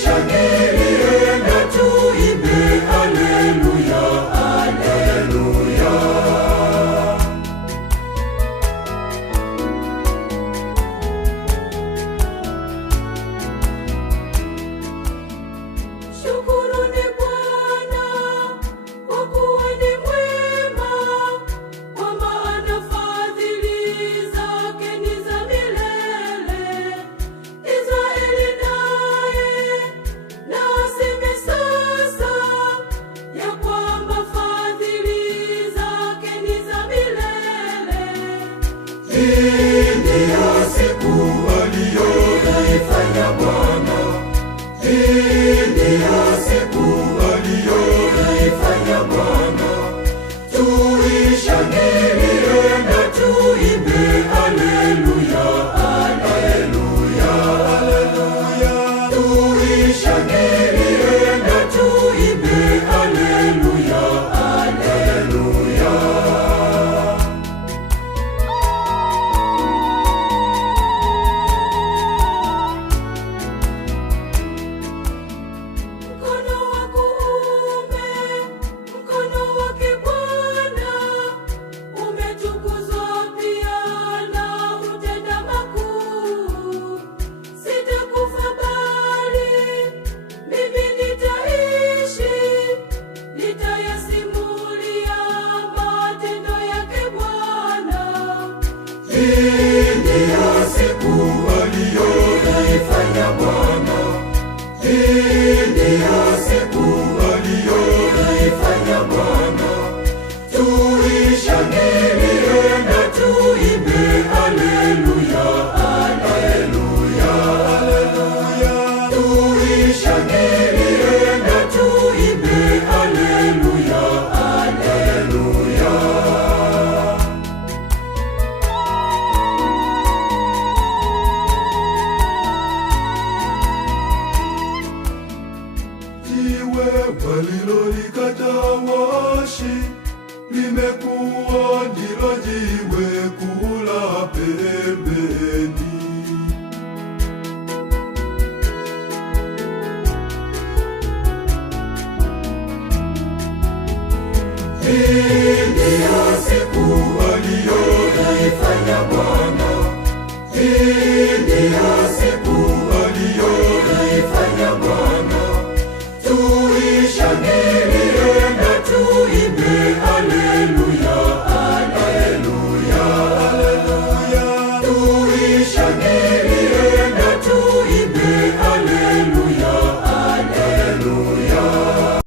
Tushangilie na tuimbe haleluya, haleluya. Shukuruni Bwana kwa kuwa ni mwema, kwa maana fadhili zake ni za milele. Israeli naye na aseme sasa ya kwamba fadhili zake ni za milele. Hii ndiyo siku aliyoifanya Bwana, hii ndiyo siku aliyoifanya Bwana. Tuishangilie na tuimbe haleluya, haleluya, haleluya. Tuishangilie na tuimbe haleluya, haleluya. Mkono wa kuume, mkono wake Bwana umetukuzwa pia na utenda makuu. Sitakufa bali mimi nitaishi, nitayasimulia matendo yake Bwana. Hii ndiyo siku aliyoifanya Bwana, hii ndiyo siku aliyoifanya Bwana. Tuishangilie na tuimbe haleluya, haleluya, haleluya. Tuishangilie na tuimbe haleluya, haleluya. Jiwe walilolikata waashi limekuwa ndilo jiwe kuu la pembeni. Hii